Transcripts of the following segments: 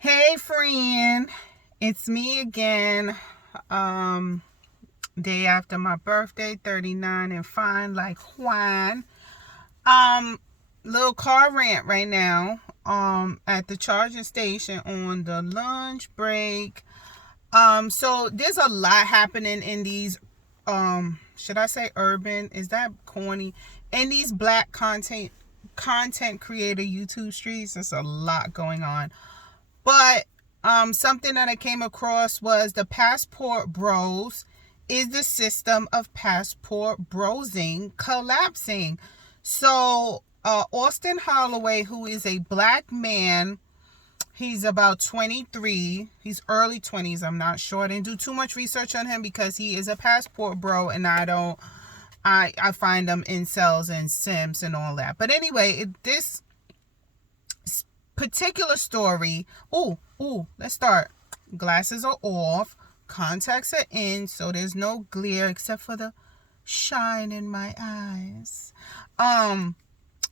Hey friend, it's me again. Um, Day after my birthday, 39 and fine like Juan. Um, Little car rant right now. At the charging station on the lunch break. So there's a lot happening in these should I say urban? Is that corny? In these black content creator YouTube streets, there's a lot going on. But something that I came across was the Passport Bros. Is the system of passport browsing collapsing? So, Austin Holloway, who is a black man, he's about 23. He's early 20s. I'm not sure. I didn't do too much research on him because he is a passport bro, and I find them incels and Sims and all that. But anyway, this particular story. Let's start. Glasses are off, contacts are in, so there's no glare except for the shine in my eyes.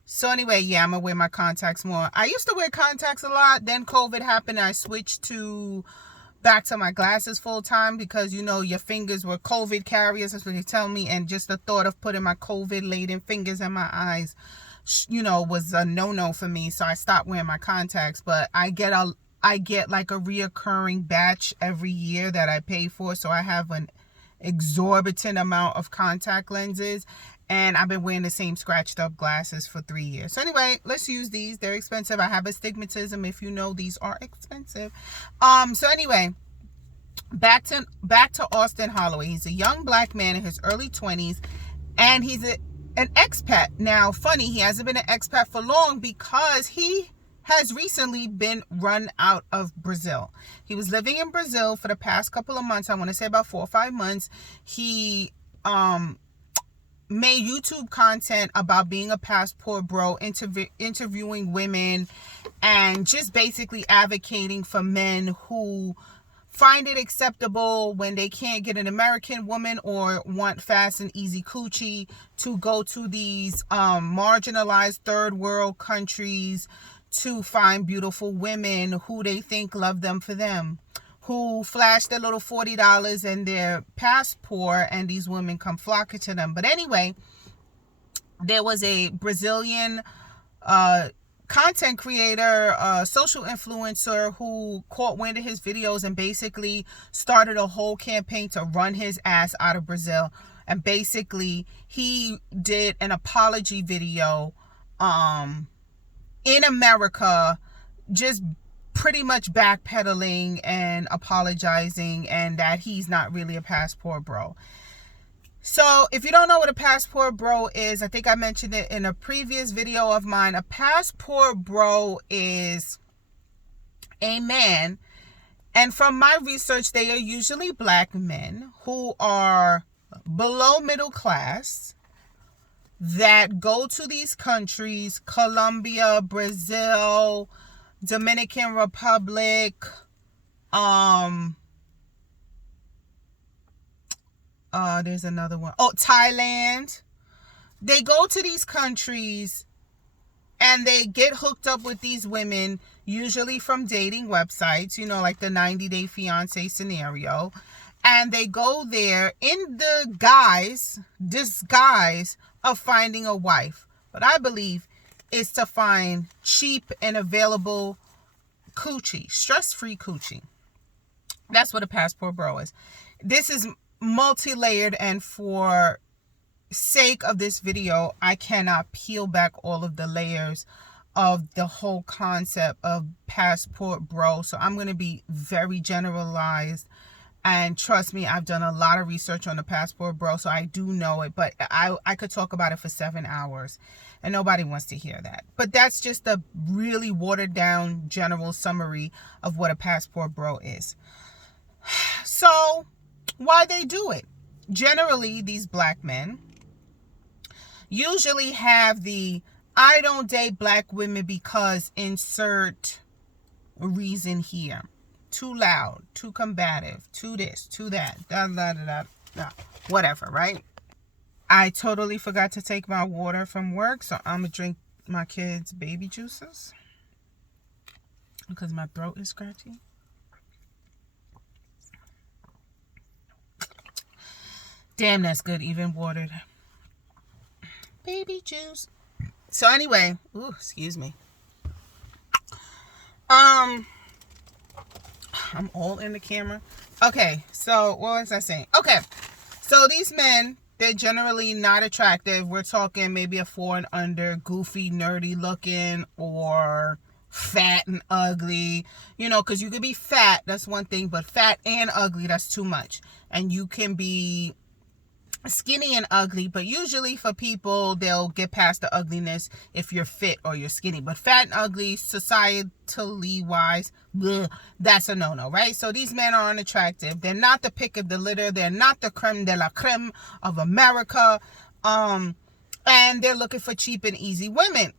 So anyway, yeah, I'm gonna wear my contacts more. I used to wear contacts a lot. Then COVID happened. And I switched to back to my glasses full time because your fingers were COVID carriers. That's what they tell me. And just the thought of putting my COVID laden fingers in my eyes was a no for me, so I stopped wearing my contacts. But I get like a reoccurring batch every year that I pay for, so I have an exorbitant amount of contact lenses, and I've been wearing the same scratched up glasses for 3 years. So anyway, let's use these. They're expensive. I have astigmatism, if you know. These are expensive. So anyway, back to Austin Holloway. He's a young black man in his early 20s, and he's an expat. Now, funny, he hasn't been an expat for long because he has recently been run out of Brazil. He was living in Brazil for the past couple of months. I want to say about 4 or 5 months. He made YouTube content about being a passport bro, interviewing women, and just basically advocating for men who find it acceptable when they can't get an American woman or want fast and easy coochie to go to these marginalized third world countries to find beautiful women who they think love them for them, who flash their little $40 in their passport, and these women come flocking to them. But anyway, there was a Brazilian content creator, social influencer, who caught wind of his videos and basically started a whole campaign to run his ass out of Brazil. And basically, he did an apology video in America, just pretty much backpedaling and apologizing, and that he's not really a passport bro. So if you don't know what a passport bro is, I think I mentioned it in a previous video of mine. A passport bro is a man, and from my research, they are usually black men who are below middle class, that go to these countries: Colombia, Brazil, Dominican Republic, there's another one. Oh, Thailand. They go to these countries and they get hooked up with these women, usually from dating websites, like the 90 Day Fiance scenario. And they go there in the disguise of finding a wife. But I believe it's to find cheap and available coochie, stress-free coochie. That's what a passport bro is. This is multi-layered, and for sake of this video, I cannot peel back all of the layers of the whole concept of passport bro. So I'm going to be very generalized. And trust me, I've done a lot of research on the passport bro, so I do know it. But I could talk about it for 7 hours, and nobody wants to hear that. But that's just a really watered down general summary of what a passport bro is. So why they do it? Generally, these black men usually have the "I don't date black women because insert reason here. Too loud, too combative, too this, too that, whatever, right?" I totally forgot to take my water from work, so I'm gonna drink my kids' baby juices. because my throat is scratchy. Damn, that's good. Even watered. Baby juice. So anyway, ooh, excuse me. I'm all in the camera. Okay, so what was I saying? Okay, so these men, they're generally not attractive. We're talking maybe a 4 and under, goofy, nerdy looking, or fat and ugly. You know, because you could be fat, that's one thing, but fat and ugly, that's too much. And you can be skinny and ugly, but usually for people, they'll get past the ugliness if you're fit or you're skinny. But fat and ugly, societally wise, bleh, that's a no-no, right? So these men are unattractive. They're not the pick of the litter. They're not the creme de la creme of America. And they're looking for cheap and easy women.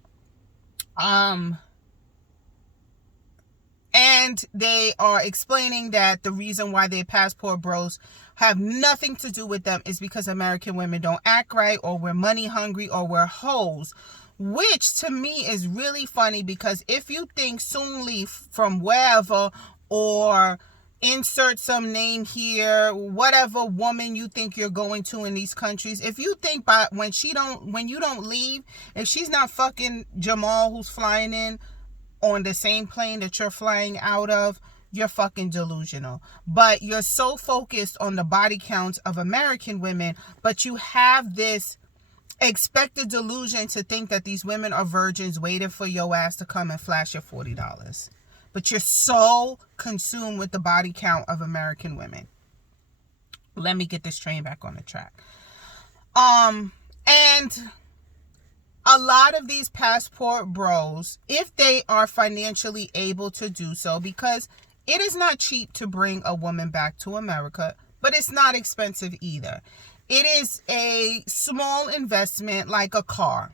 And they are explaining that the reason why their passport bros have nothing to do with them is because American women don't act right, or we're money hungry, or we're hoes. Which to me is really funny, because if you think Sung Lee from wherever, or insert some name here, whatever woman you think you're going to in these countries, if you think when you don't leave, if she's not fucking Jamal who's flying in on the same plane that you're flying out of, you're fucking delusional. But you're so focused on the body counts of American women, but you have this expected delusion to think that these women are virgins waiting for your ass to come and flash your $40. But you're so consumed with the body count of American women. Let me get this train back on the track. And a lot of these passport bros, if they are financially able to do so, because it is not cheap to bring a woman back to America, but it's not expensive either. It is a small investment, like a car.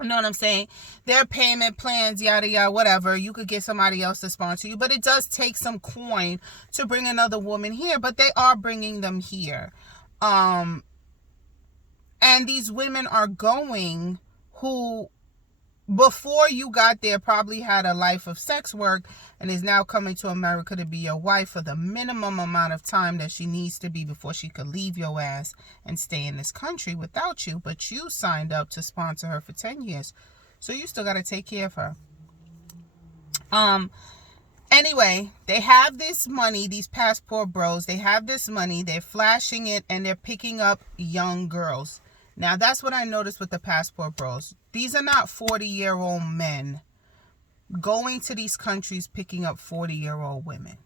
You know what I'm saying? Their payment plans, yada, yada, whatever. You could get somebody else to sponsor you, but it does take some coin to bring another woman here, but they are bringing them here. And these women are going who, before you got there, probably had a life of sex work and is now coming to America to be your wife for the minimum amount of time that she needs to be before she could leave your ass and stay in this country without you. But you signed up to sponsor her for 10 years. So you still got to take care of her. Anyway, they have this money, these passport bros, they have this money, they're flashing it, and they're picking up young girls. Now, that's what I noticed with the passport bros. These are not 40-year-old men going to these countries picking up 40-year-old women.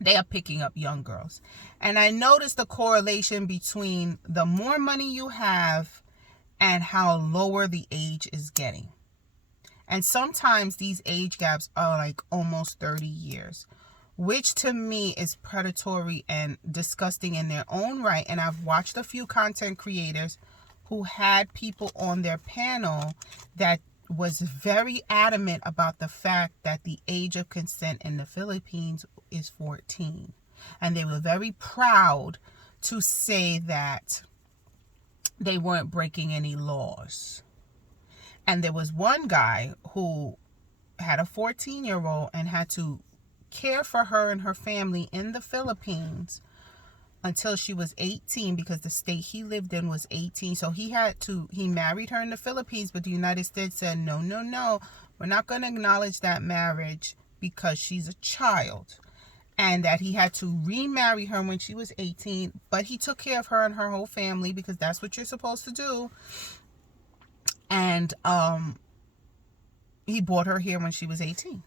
They are picking up young girls. And I noticed the correlation between the more money you have and how lower the age is getting. And sometimes these age gaps are like almost 30 years. Which to me is predatory and disgusting in their own right. And I've watched a few content creators who had people on their panel that was very adamant about the fact that the age of consent in the Philippines is 14. And they were very proud to say that they weren't breaking any laws. And there was one guy who had a 14-year-old and had to care for her and her family in the Philippines until she was 18, because the state he lived in was 18. So he married her in the Philippines, but the United States said, no, we're not going to acknowledge that marriage because she's a child. And that he had to remarry her when she was 18, but he took care of her and her whole family because that's what you're supposed to do. And he brought her here when she was 18.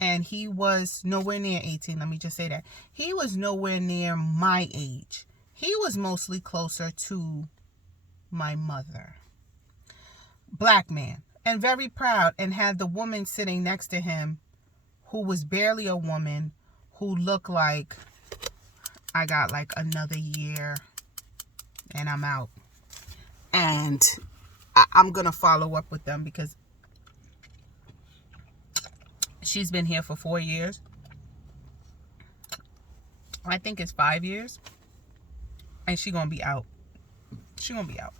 And he was nowhere near 18. Let me just say that. He was nowhere near my age. He was mostly closer to my mother. Black man. And very proud. And had the woman sitting next to him who was barely a woman, who looked like, I got like another year and I'm out. And I'm going to follow up with them because she's been here for 4 years. I think it's 5 years. And she's going to be out. She's going to be out.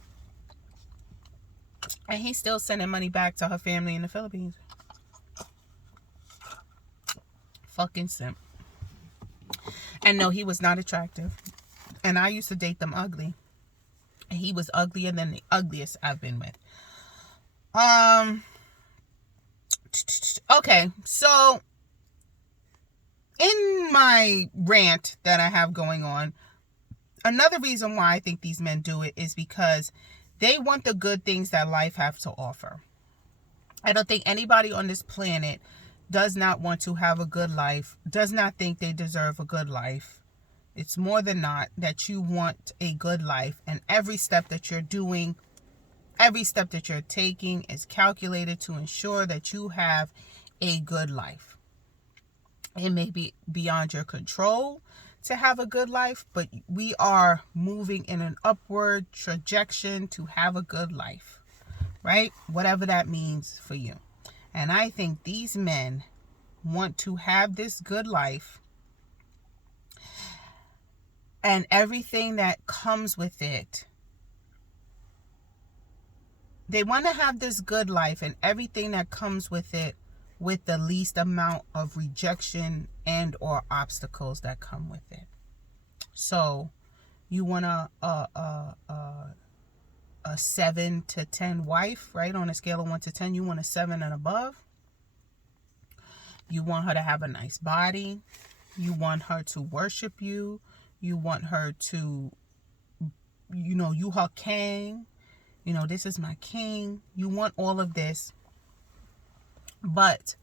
And he's still sending money back to her family in the Philippines. fucking simp. And no, he was not attractive. And I used to date them ugly. And he was uglier than the ugliest I've been with. Okay, so in my rant that I have going on, another reason why I think these men do it is because they want the good things that life has to offer. I don't think anybody on this planet does not want to have a good life, does not think they deserve a good life. It's more than not that you want a good life, and every step that you're doing, every step that you're taking is calculated to ensure that you have a good life. It may be beyond your control to have a good life, but we are moving in an upward trajectory to have a good life, right? Whatever that means for you. And I think these men want to have this good life and everything that comes with it. They want to have this good life and everything that comes with it with the least amount of rejection and or obstacles that come with it. So you want a 7 to 10 wife, right? On a scale of 1 to 10, you want a 7 and above. You want her to have a nice body. You want her to worship you. You want her to, you her king. This is my king. You want all of this. But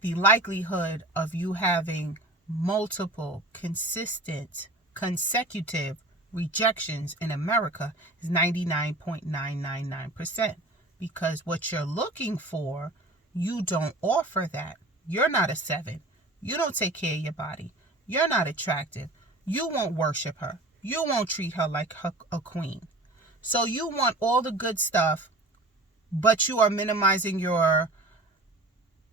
the likelihood of you having multiple, consistent, consecutive rejections in America is 99.999%. Because what you're looking for, you don't offer that. You're not a 7. You don't take care of your body. You're not attractive. You won't worship her. You won't treat her like a queen. So you want all the good stuff, but you are minimizing your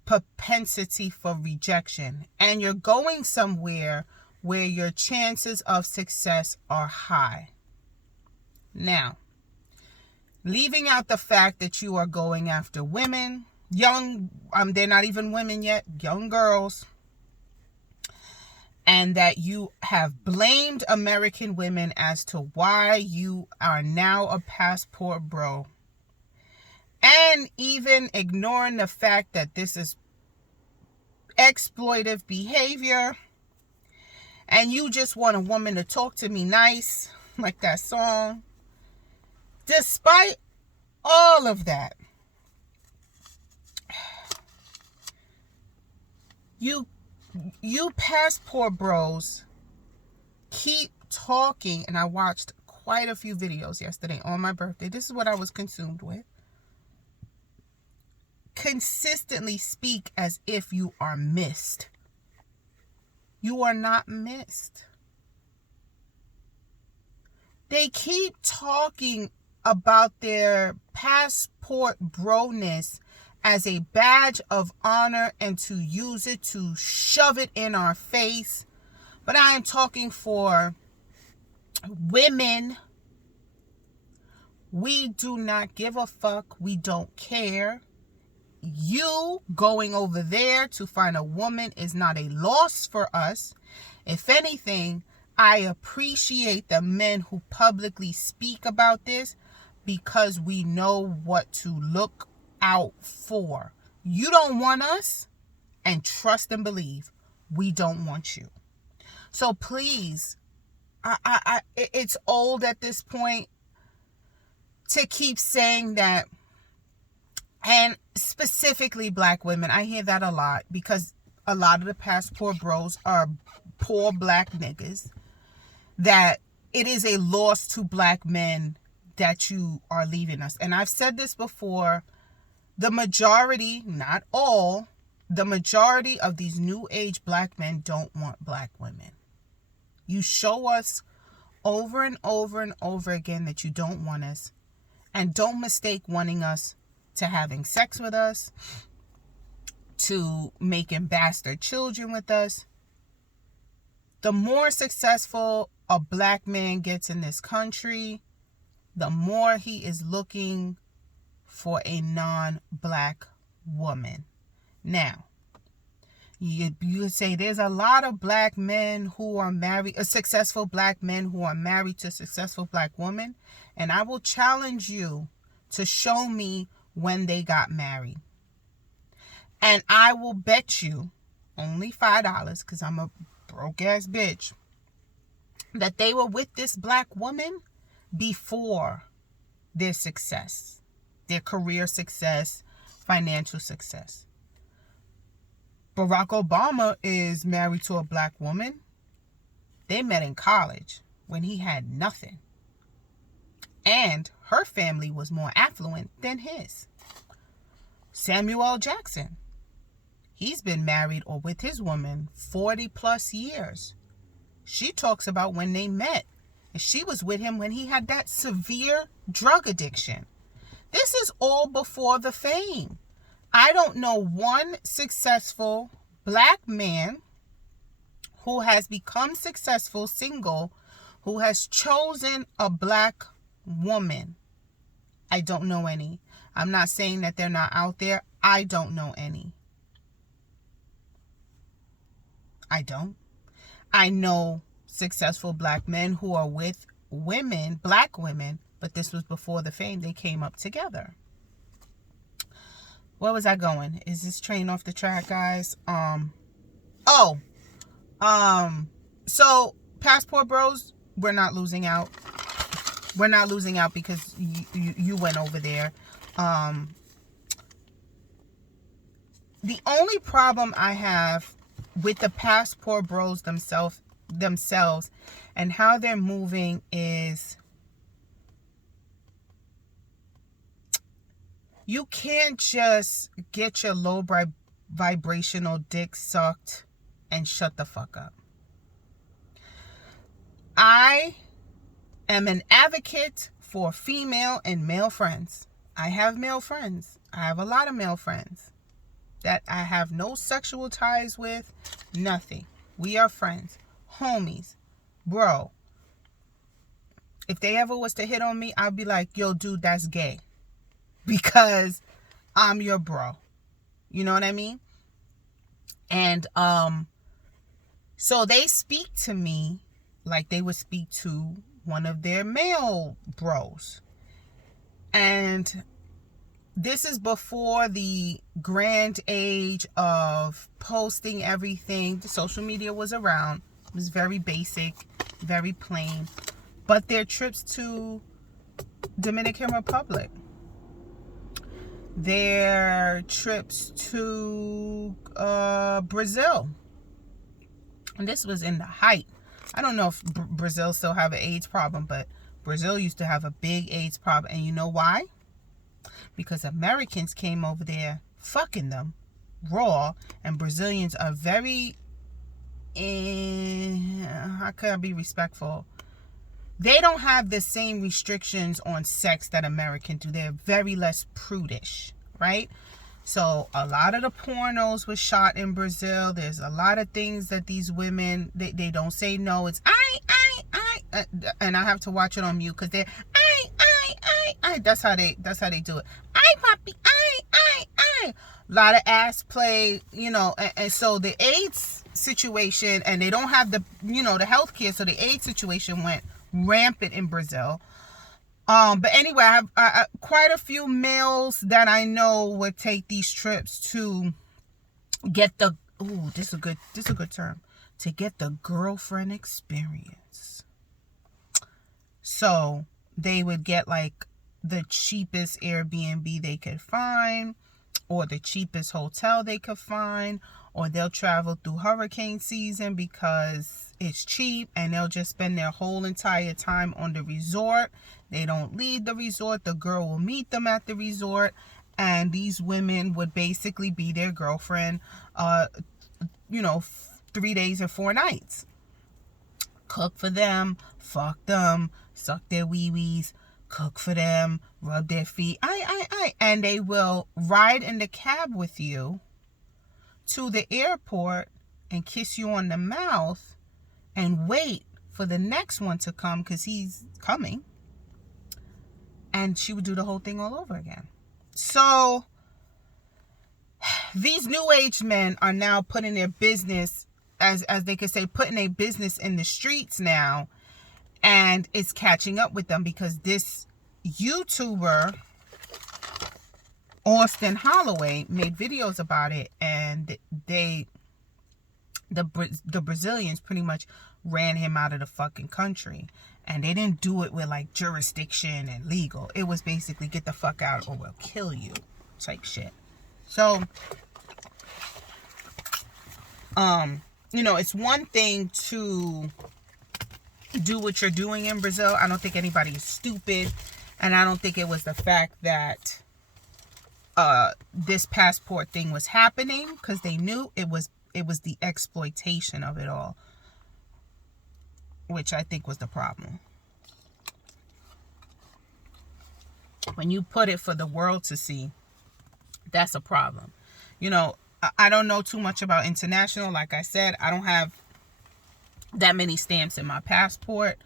propensity for rejection. And you're going somewhere where your chances of success are high. Now, leaving out the fact that you are going after women, young, they're not even women yet, young girls, and that you have blamed American women as to why you are now a passport bro. And even ignoring the fact that this is exploitive behavior. And you just want a woman to talk to me nice, like that song. Despite all of that, you passport bros keep talking, and I watched quite a few videos yesterday on my birthday. This is what I was consumed with. Consistently speak as if you are missed. You are not missed. They keep talking about their passport broness as a badge of honor and to use it to shove it in our face. But I am talking for women. We do not give a fuck. We don't care. You going over there to find a woman is not a loss for us. If anything, I appreciate the men who publicly speak about this because we know what to look out for. You don't want us, and trust and believe, we don't want you. So please, it's old at this point to keep saying that. And specifically black women, I hear that a lot because a lot of the passport bros are poor black niggas. That it is a loss to black men that you are leaving us. And I've said this before, the majority, not all, the majority of these new age black men don't want black women. You show us over and over and over again that you don't want us. And don't mistake wanting us to having sex with us, to making bastard children with us. The more successful a black man gets in this country, the more he is looking for a non-black woman. Now, You could say there's a lot of black men who are married, successful black men who are married to successful black women, and I will challenge you to show me when they got married. And I will bet you only $5, because I'm a broke ass bitch, that they were with this black woman before their success, their career success, financial success. Barack Obama is married to a black woman. They met in college when he had nothing. And her family was more affluent than his. Samuel L. Jackson. He's been married or with his woman 40 plus years. She talks about when they met. And she was with him when he had that severe drug addiction. This is all before the fame. I don't know one successful black man who has become successful single who has chosen a black woman. I don't know any. I'm not saying that they're not out there. I don't know any. I don't. I know successful black men who are with women, black women, but this was before the fame. They came up together. Where was I going? Is this train off the track, guys? So Passport Bros, we're not losing out. We're not losing out because you went over there. The only problem I have with the Passport Bros themselves and how they're moving is you can't just get your low vibrational dick sucked and shut the fuck up. I am an advocate for female and male friends. I have male friends. I have a lot of male friends that I have no sexual ties with, nothing. We are friends, homies, bro. If they ever was to hit on me, I'd be like, yo, dude, that's gay. Because I'm your bro. You know what I mean? And so they speak to me like they would speak to one of their male bros. And this is before the grand age of posting everything. The social media was around. It was very basic, very plain. But their trips to Dominican Republic, their trips to Brazil, and this was in the height. I don't know if Brazil still have an AIDS problem, but Brazil used to have a big AIDS problem. And you know why? Because Americans came over there fucking them raw, and Brazilians are very, how can I be respectful? They don't have the same restrictions on sex that Americans do. They're very less prudish, right? So a lot of the pornos was shot in Brazil. There's a lot of things that these women, they don't say no. It's I, and I have to watch it on mute because they're I. That's how they do it. I, poppy, I. A lot of ass play, you know, and so the AIDS situation, and they don't have the, you know, the healthcare, so the AIDS situation went rampant in Brazil. But anyway, I have quite a few males that I know would take these trips to get the, this is a good term, to get the girlfriend experience. So they would get like the cheapest Airbnb they could find, or the cheapest hotel they could find, or they'll travel through hurricane season because it's cheap, and they'll just spend their whole entire time on the resort. They don't leave the resort. The girl will meet them at the resort, and these women would basically be their girlfriend, 3 days and 4 nights. Cook for them, fuck them, suck their wee-wees, cook for them, rub their feet, and they will ride in the cab with you to the airport and kiss you on the mouth and wait for the next one to come because he's coming. And she would do the whole thing all over again. So these new age men are now putting their business, as they could say, putting a business in the streets now, and it's catching up with them because this YouTuber Austin Holloway made videos about it, and the Brazilians pretty much ran him out of the fucking country. And they didn't do it with like jurisdiction and legal. It was basically get the fuck out or we'll kill you type shit. So, it's one thing to do what you're doing in Brazil. I don't think anybody is stupid. And I don't think it was the fact that this passport thing was happening, because they knew it was the exploitation of it all, which I think was the problem. When you put it for the world to see, that's a problem. I don't know too much about international. Like I said, I don't have that many stamps in my passport,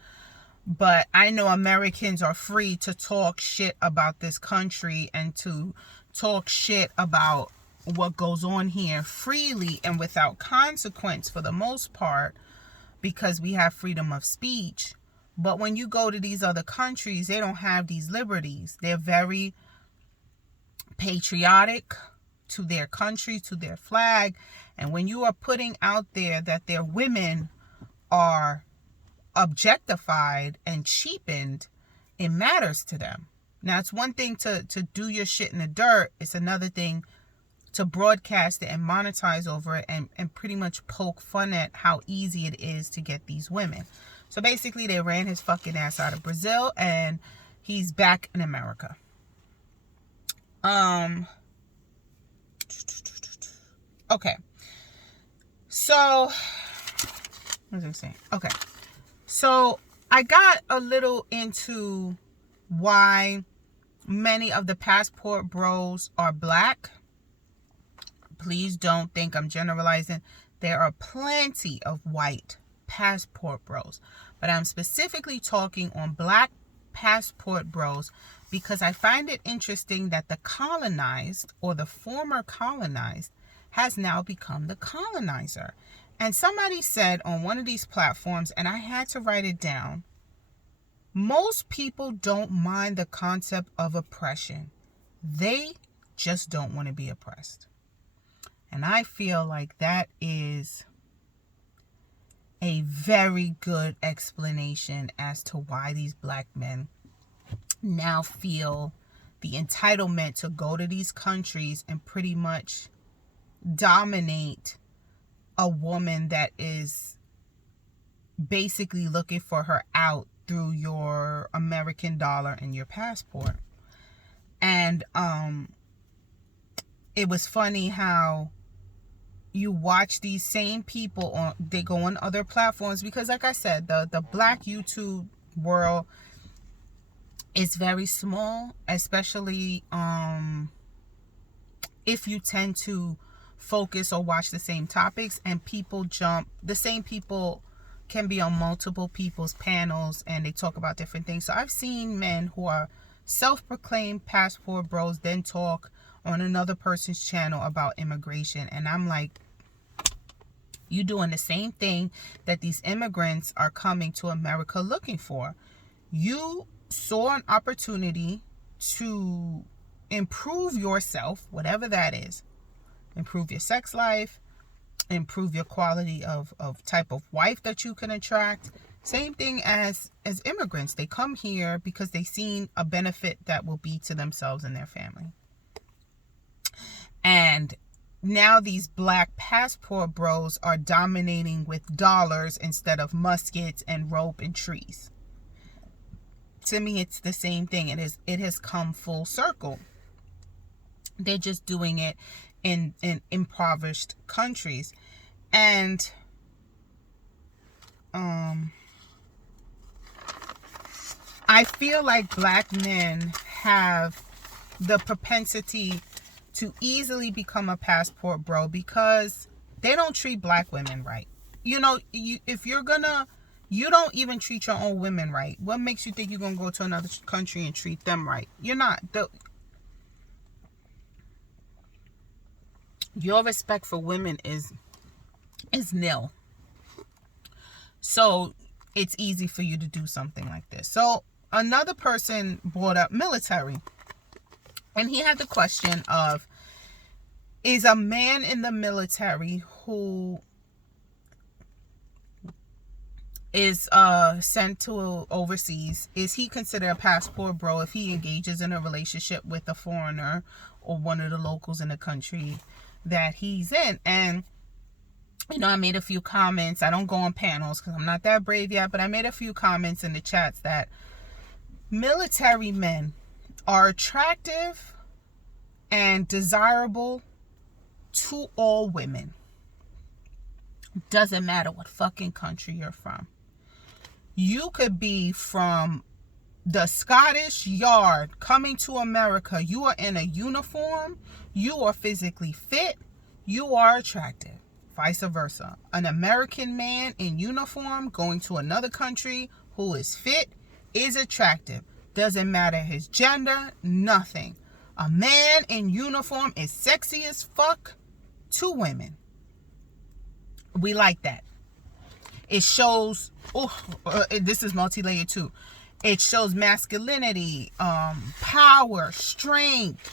but I know Americans are free to talk shit about this country and to talk shit about what goes on here freely and without consequence for the most part, because we have freedom of speech. But when you go to these other countries, they don't have these liberties. They're very patriotic to their country, to their flag. And when you are putting out there that their women are objectified and cheapened, it matters to them. Now, it's one thing to do your shit in the dirt. It's another thing to broadcast it and monetize over it and pretty much poke fun at how easy it is to get these women. So basically, they ran his fucking ass out of Brazil, and he's back in America. Okay. So, what was I saying? Okay. So, I got a little into why many of the passport bros are black. Please don't think I'm generalizing. There are plenty of white passport bros, but I'm specifically talking on black passport bros because I find it interesting that the colonized, or the former colonized, has now become the colonizer. And somebody said on one of these platforms, and I had to write it down, most people don't mind the concept of oppression. They just don't want to be oppressed. And I feel like that is a very good explanation as to why these black men now feel the entitlement to go to these countries and pretty much dominate a woman that is basically looking for her out through your American dollar and your passport. And it was funny how you watch these same people they go on other platforms, because like I said, the black YouTube world is very small, especially if you tend to focus or watch the same topics, and the same people can be on multiple people's panels and they talk about different things. So I've seen men who are self-proclaimed passport bros then talk on another person's channel about immigration, and I'm like, you doing the same thing that these immigrants are coming to America looking for. You saw an opportunity to improve yourself, whatever that is. Improve your sex life, improve your quality of type of wife that you can attract. Same thing as immigrants. They come here because they've seen a benefit that will be to themselves and their family. And now these black passport bros are dominating with dollars instead of muskets and rope and trees. To me, it's the same thing. It has come full circle. They're just doing it in impoverished countries. And I feel like black men have the propensity to easily become a passport bro because they don't treat black women right. You don't even treat your own women right. What makes you think you're going to go to another country and treat them right? You're not. your respect for women is nil. So it's easy for you to do something like this. So another person brought up military, and he had the question of, is a man in the military who is sent to overseas, is he considered a passport bro if he engages in a relationship with a foreigner or one of the locals in the country that he's in? And I made a few comments. I don't go on panels because I'm not that brave yet, but I made a few comments in the chats that military men are attractive and desirable to all women. Doesn't matter what fucking country you're from. You could be from the Scottish Yard coming to America. You are in a uniform. You are physically fit. You are attractive. Vice versa. An American man in uniform going to another country who is fit is attractive. Doesn't matter his gender, nothing. A man in uniform is sexy as fuck to women. We like that. It shows, this is multi-layered too. It shows masculinity, power, strength,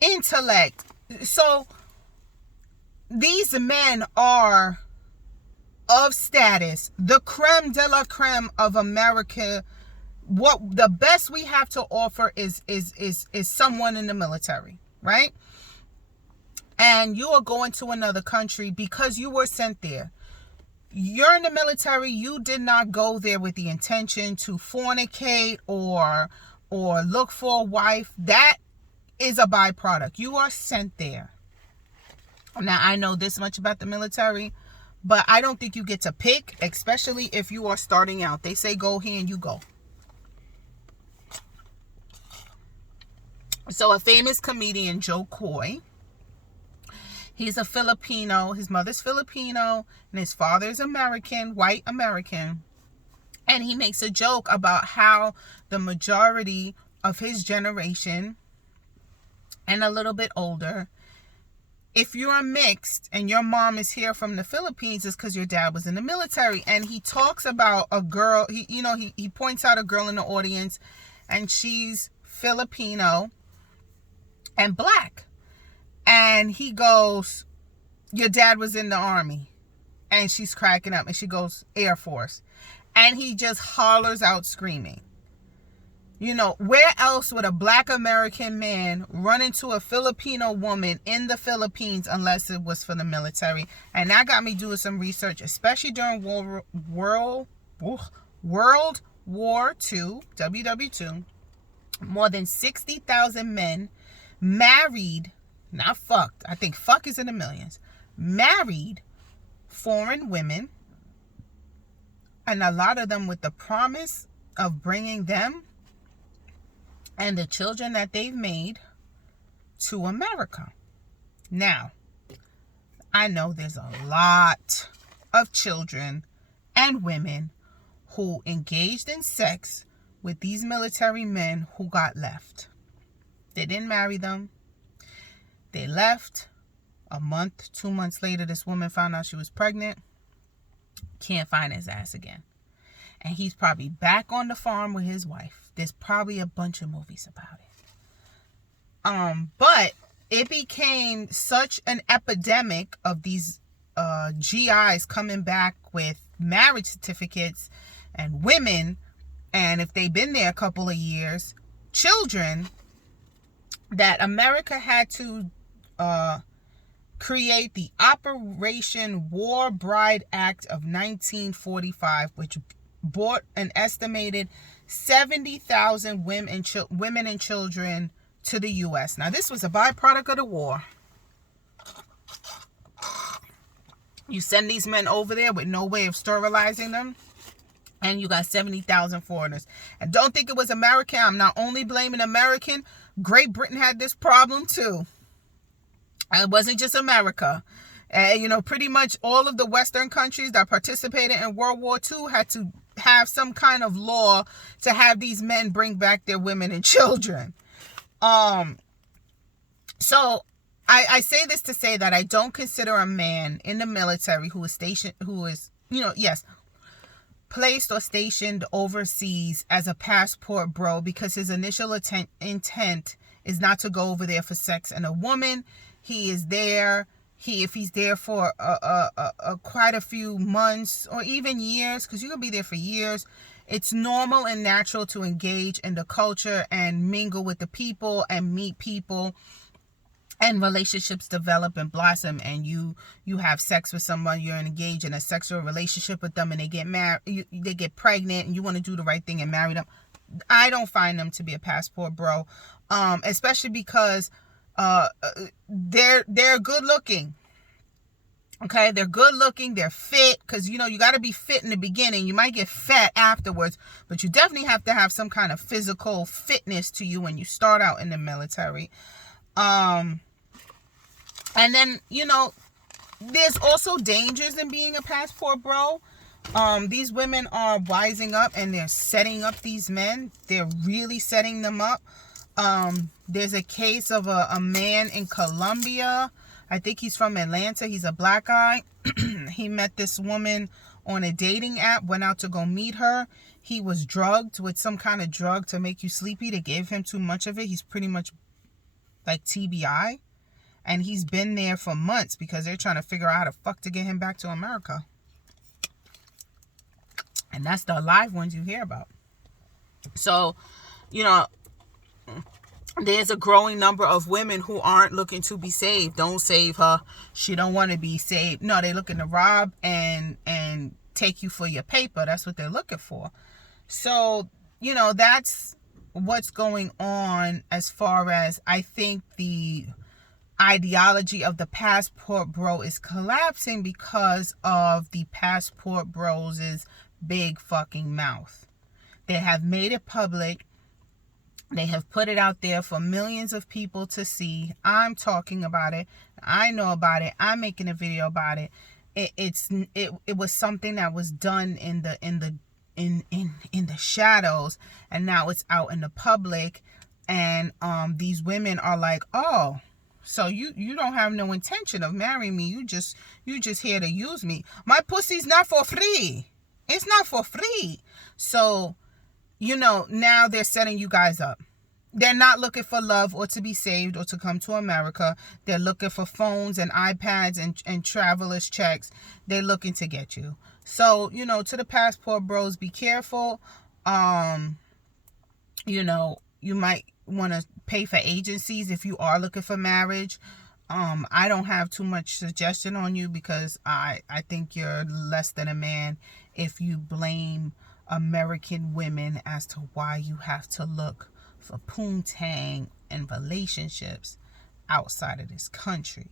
intellect. So these men are of status, the creme de la creme of America. What the best we have to offer is someone in the military, right? And you are going to another country because you were sent there. You're in the military. You did not go there with the intention to fornicate or look for a wife. That is a byproduct. You are sent there. Now, I know this much about the military, but I don't think you get to pick, especially if you are starting out. They say go here and you go. So a famous comedian, Joe Coy, he's a Filipino. His mother's Filipino and his father's American, white American. And he makes a joke about how the majority of his generation and a little bit older, if you're mixed and your mom is here from the Philippines, it's because your dad was in the military. And he talks about a girl, he points out a girl in the audience, and she's Filipino and black. And he goes, your dad was in the army. And she's cracking up. And she goes, Air Force. And he just hollers out screaming. Where else would a black American man run into a Filipino woman in the Philippines unless it was for the military? And that got me doing some research, especially during World War II, WW2. More than 60,000 men married, not fucked, I think fuck is in the millions, married foreign women, and a lot of them with the promise of bringing them and the children that they've made to America. Now, I know there's a lot of children and women who engaged in sex with these military men who got left. They didn't marry them. They left. A month, 2 months later, this woman found out she was pregnant. Can't find his ass again. And he's probably back on the farm with his wife. There's probably a bunch of movies about it. But it became such an epidemic of these GIs coming back with marriage certificates and women, and if they've been there a couple of years, children, that America had to create the Operation War Bride Act of 1945, which brought an estimated 70,000 women and children to the U.S. Now, this was a byproduct of the war. You send these men over there with no way of sterilizing them, and you got 70,000 foreigners. And don't think it was American. I'm not only blaming American. Great Britain had this problem too. It wasn't just America. Pretty much all of the Western countries that participated in World War II had to have some kind of law to have these men bring back their women and children. So I say this to say that I don't consider a man in the military who is, yes, placed or stationed overseas as a passport bro, because his initial intent is not to go over there for sex and a woman. He is there. If he's there for quite a few months or even years, because you can be there for years, it's normal and natural to engage in the culture and mingle with the people and meet people, and relationships develop and blossom, and you have sex with someone, you're engaged in a sexual relationship with them, and they get married, they get pregnant, and you want to do the right thing and marry them. I don't find them to be a passport bro, especially because they're good looking. Okay, they're good looking, they're fit, because you got to be fit in the beginning. You might get fat afterwards, but you definitely have to have some kind of physical fitness to you when you start out in the military. And then, there's also dangers in being a passport bro. These women are wising up and they're setting up these men. They're really setting them up. There's a case of a man in Colombia. I think he's from Atlanta. He's a black guy. He met this woman on a dating app, went out to go meet her. He was drugged with some kind of drug to make you sleepy. They gave him too much of it. He's pretty much like TBI. And he's been there for months because they're trying to figure out how the fuck to get him back to America. And that's the live ones you hear about. So, there's a growing number of women who aren't looking to be saved. Don't save her. She don't want to be saved. No, they're looking to rob and take you for your paper. That's what they're looking for. So, that's what's going on as far as I think the ideology of the passport bro is collapsing because of the passport bros' big fucking mouth. They have made it public. They have put it out there for millions of people to see. I'm talking about it. I know about it. I'm making a video about it. It was something that was done in the shadows, and now it's out in the public. And these women are like, oh, so you don't have no intention of marrying me. You just here to use me. My pussy's not for free. It's not for free. So, now they're setting you guys up. They're not looking for love or to be saved or to come to America. They're looking for phones and iPads and traveler's checks. They're looking to get you. So, to the passport bros, be careful. You might want to pay for agencies if you are looking for marriage. I don't have too much suggestion on you because I think you're less than a man if you blame American women as to why you have to look for poontang and relationships outside of this country.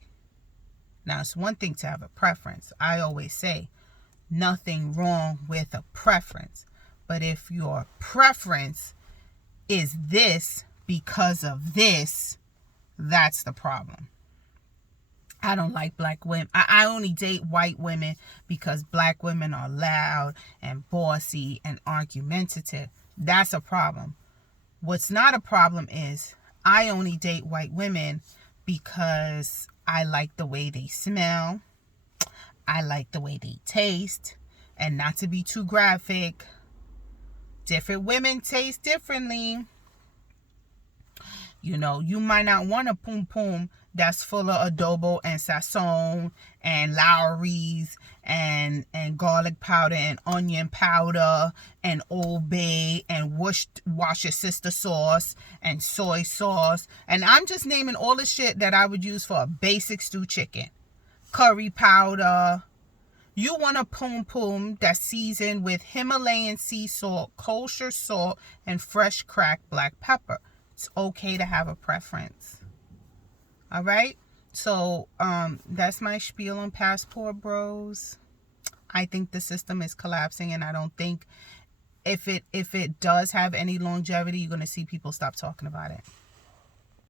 Now, it's one thing to have a preference. I always say nothing wrong with a preference. But if your preference is this because of this, that's the problem. I don't like black women. I only date white women because black women are loud and bossy and argumentative. That's a problem. What's not a problem is I only date white women because I like the way they smell. I like the way they taste. And not to be too graphic, different women taste differently. You might not want a pum pum that's full of adobo and sazon and Lowry's and garlic powder and onion powder and Old Bay and wash your sister sauce and soy sauce. And I'm just naming all the shit that I would use for a basic stew chicken. Curry powder. You want a pum pum that's seasoned with Himalayan sea salt, kosher salt, and fresh cracked black pepper. It's okay to have a preference. All right? So, that's my spiel on passport bros. I think the system is collapsing, and I don't think if it does have any longevity, you're going to see people stop talking about it.